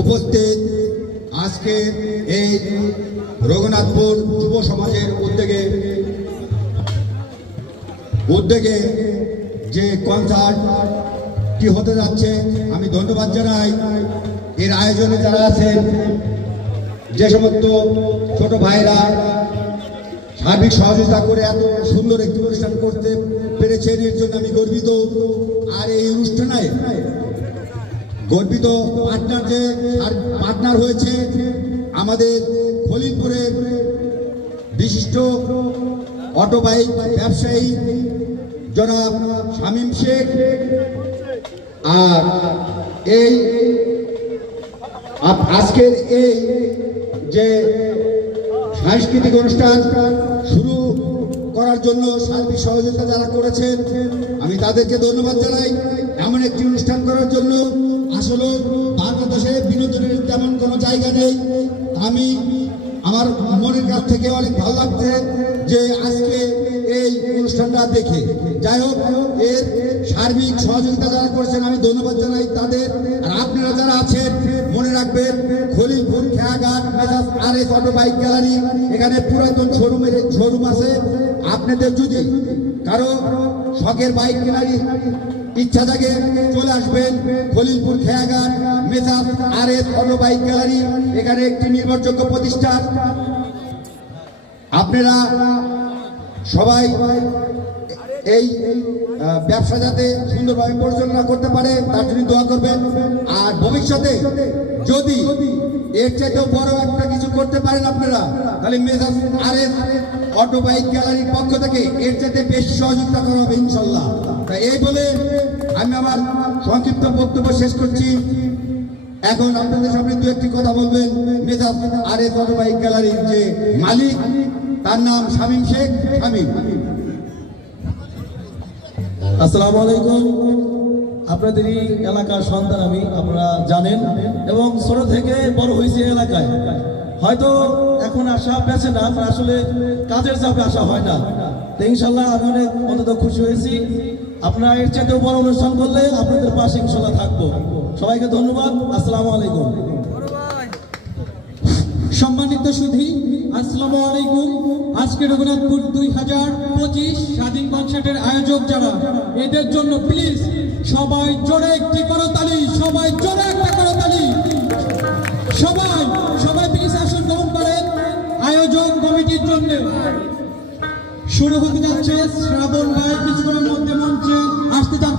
উপস্থিত আজকে এই রঘুনাথপুর যুব সমাজের উদ্যোগে যে কনসার্টটি হতে যাচ্ছে, আমি ধন্যবাদ জানাই এর আয়োজনে যারা আছেন, যে সমস্ত ছোট ভাইরা সার্বিক সহযোগিতা করে এত সুন্দর একটি অনুষ্ঠান করতে পেরেছেন, এর জন্য আমি গর্বিত। আর এই অনুষ্ঠানে গর্বিত পার্টনার হয়েছে আমাদের খলিলপুরের বিশিষ্ট অটোবাইক ব্যবসায়ী জনাব শামীম শেখ। আর এই আজকের এই যে সাংস্কৃতিক অনুষ্ঠান শুরু করার জন্য সার্বিক সহযোগিতা যারা করেছেন, আমি তাদেরকে ধন্যবাদ জানাই। এমন একটি অনুষ্ঠান করার জন্য আসলে বাংলাদেশে বিনোদনের তেমন কোনো জায়গা নেই। আমি আমার মনের কাছ থেকে অনেক ভালো লাগছে যে আজকে এই অনুষ্ঠানটা দেখে। যাই হোক, এর সার্বিক সহযোগিতা যারা করেছেন আমি ধন্যবাদ জানাই তাদের। আর আপনারা যারা আছেন মনে রাখবেন, খলিলপুর খেয়াঘাট মেজাজ RS অটো বাইক গ্যালারি, এখানে পুরাতন শোরুম আছে। আপনাদের যদি কারো শখের বাইক কেনার ইচ্ছা থাকে চলে আসবেন খলিলপুর খেয়াঘাট মেজাজ RS অটো বাইক গ্যালারি, এখানে একটি নির্ভরযোগ্য প্রতিষ্ঠান। আপনারা সবাই এই ব্যবসা যাতে সুন্দরভাবে পরিচালনা করতে পারে তার জন্য দোয়া করবেন। আর ভবিষ্যতে যদি এর চাইতেও বড় একটা কিছু করতে পারেন আপনারা, তাহলে মেজাজ RS অটো বাইক গ্যালারির পক্ষ থেকে এর চাইতে বেশি সহযোগিতা করা হবে ইনশাল্লাহ। তাই এই বলে আমি আমার সংক্ষিপ্ত বক্তব্য শেষ করছি। এখন আপনাদের সামনে দু একটি কথা বলবেন মেজাজ RS অটো বাইক গ্যালারির যে মালিক, তার নাম শামীম শেখ। শামীম। আসসালামু আলাইকুম। আপনাদেরই এলাকার সন্তান আমি, আপনারা জানেন, এবং ছোট থেকে বড় হয়েছে এলাকায়। হয়তো এখন আসা পেছে না, আসলে কাজের চাপে আসা হয় না। তো ইনশাল্লাহ আমি অনেক অন্তত খুশি হয়েছি। আপনারা এর চাইতেও বড় অনুষ্ঠান করলে আপনাদের পাশে ইনশাল্লাহ থাকবো। সবাইকে ধন্যবাদ। আসসালামু আলাইকুম। সম্মানিত সুধী, আসসালামু আলাইকুম। আজকে রঘুনাথপুর 2025 স্বাধীন কনসার্টের আয়োজক যারা, এদের জন্য প্লিজ সবাই জোরে একটি করতালি, সবাই জোরে একটা করতালি। সবাই প্লিজ আসন গ্রহণ করেন আয়োজক কমিটির জন্য। শুরু হতে যাচ্ছে শ্রাবণ ভাই কিছুক্ষণের মধ্যে মঞ্চে